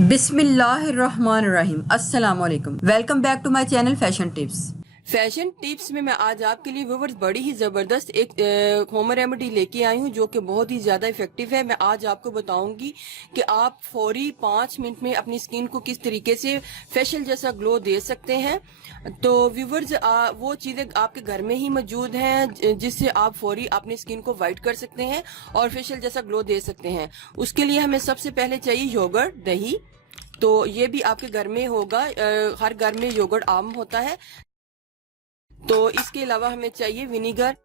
बिस्मिल्लाहिर्रहमानिर्रहीम। अस्सलाम वालेकुम। Welcome back to my channel fashion tips. Fashion tips में मैं आज आपके लिए व्यूअर्स बड़ी ही ज़बरदस्त एक होम रेमेडी लेके आई हूँ जो कि बहुत ही ज़्यादा इफेक्टिव है। मैं आज आपको बताऊंगी कि आप फौरी 5 मिनट में अपनी स्किन को किस तरीके से फेशियल जैसा ग्लो दे सकते हैं। तो व्यूअर्स वो चीज़ें आपके घर में ही मौजूद हैं जिससे आप फौरी अपनी स्किन को वाइट कर सकते हैं और फेशियल जैसा ग्लो दे सकते हैं। उसके लिए हमें सबसे पहले चाहिए योगर्ट, दही। तो ये भी आपके घर में होगा, हर घर में योगर्ट आम होता है। तो इसके अलावा हमें चाहिए विनीगर,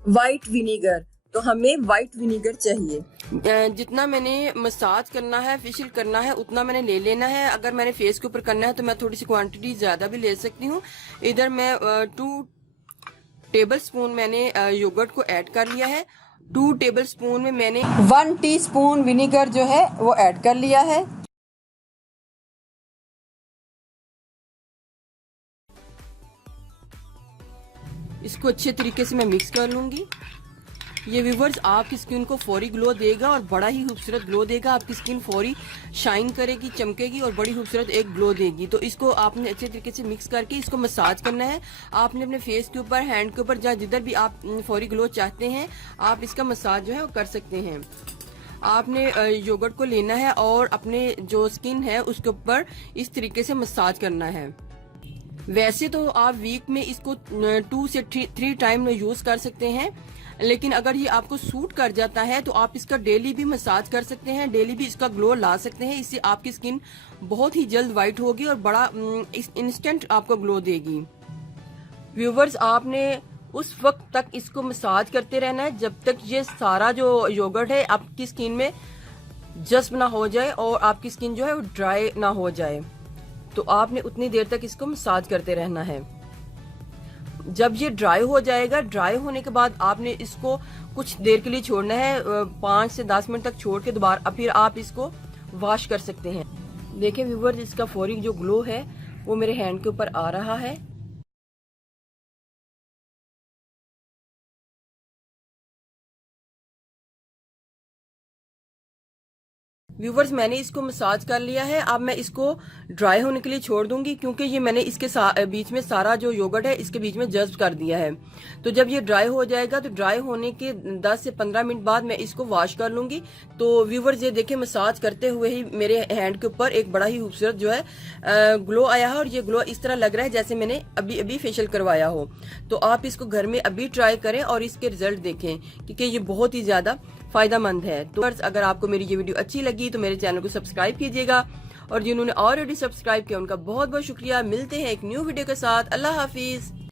वाइट विनीगर। तो हमें वाइट विनीगर चाहिए। जितना मैंने मसाज करना है, फेशियल करना है, उतना मैंने ले लेना है। अगर मैंने फेस के ऊपर करना है तो मैं थोड़ी सी क्वांटिटी ज्यादा भी ले सकती हूँ। इधर मैं 2 टेबल स्पून मैंने योगर्ट को ऐड कर लिया है। 2 टेबल स्पून में मैंने 1 टीस्पून विनीगर जो है वो ऐड कर लिया है। इसको अच्छे तरीके से मैं मिक्स कर लूंगी। ये व्यूवर्स आपकी स्किन को फौरी ग्लो देगा और बड़ा ही खूबसूरत ग्लो देगा। आपकी स्किन फौरी शाइन करेगी, चमकेगी और बड़ी खूबसूरत एक ग्लो देगी। तो इसको आपने अच्छे तरीके से मिक्स करके इसको मसाज करना है। आपने अपने फेस के ऊपर, हैंड के ऊपर, जहाँ जिधर भी आप फौरी ग्लो चाहते हैं आप इसका मसाज जो है वो कर सकते हैं। आपने योगर्ट को लेना है और अपने जो स्किन है उसके ऊपर इस तरीके से मसाज करना है। वैसे तो आप वीक में इसको 2 से 3 टाइम यूज कर सकते हैं, लेकिन अगर ये आपको सूट कर जाता है तो आप इसका डेली भी मसाज कर सकते हैं, डेली भी इसका ग्लो ला सकते हैं। इससे आपकी स्किन बहुत ही जल्द वाइट होगी और बड़ा इंस्टेंट आपको ग्लो देगी। व्यूवर्स आपने उस वक्त तक इसको मसाज करते रहना है जब तक ये सारा जो योगर्ट है आपकी स्किन में जज्ब ना हो जाए और आपकी स्किन जो है वो ड्राई ना हो जाए। तो आपने उतनी देर तक इसको मसाज करते रहना है। जब ये ड्राई हो जाएगा, ड्राई होने के बाद आपने इसको कुछ देर के लिए छोड़ना है, 5 से 10 मिनट तक छोड़ के दोबारा फिर आप इसको वॉश कर सकते हैं। देखें व्यूअर्स, इसका फौरी जो ग्लो है वो मेरे हैंड के ऊपर आ रहा है। व्यूवर्स मैंने इसको मसाज कर लिया है। अब मैं इसको ड्राई होने के लिए छोड़ दूंगी क्योंकि ये मैंने इसके बीच में सारा जो योगर्ट है इसके बीच में जज्ब कर दिया है। तो जब ये ड्राई हो जाएगा तो ड्राई होने के 10 से 15 मिनट बाद मैं इसको वॉश कर लूंगी। तो व्यूवर्स ये देखें, मसाज करते हुए ही मेरे हैंड के ऊपर एक बड़ा ही खूबसूरत जो है ग्लो आया है और ये ग्लो इस तरह लग रहा है जैसे मैंने अभी अभी फेशियल करवाया हो। तो आप इसको घर में अभी ट्राई करें और इसके रिजल्ट देखें क्योंकि ये बहुत ही ज्यादा फायदेमंद है। तो अगर आपको मेरी ये वीडियो अच्छी लगी तो मेरे चैनल को सब्सक्राइब कीजिएगा और जिन्होंने ऑलरेडी सब्सक्राइब किया उनका बहुत बहुत शुक्रिया। मिलते हैं एक न्यू वीडियो के साथ। अल्लाह हाफिज।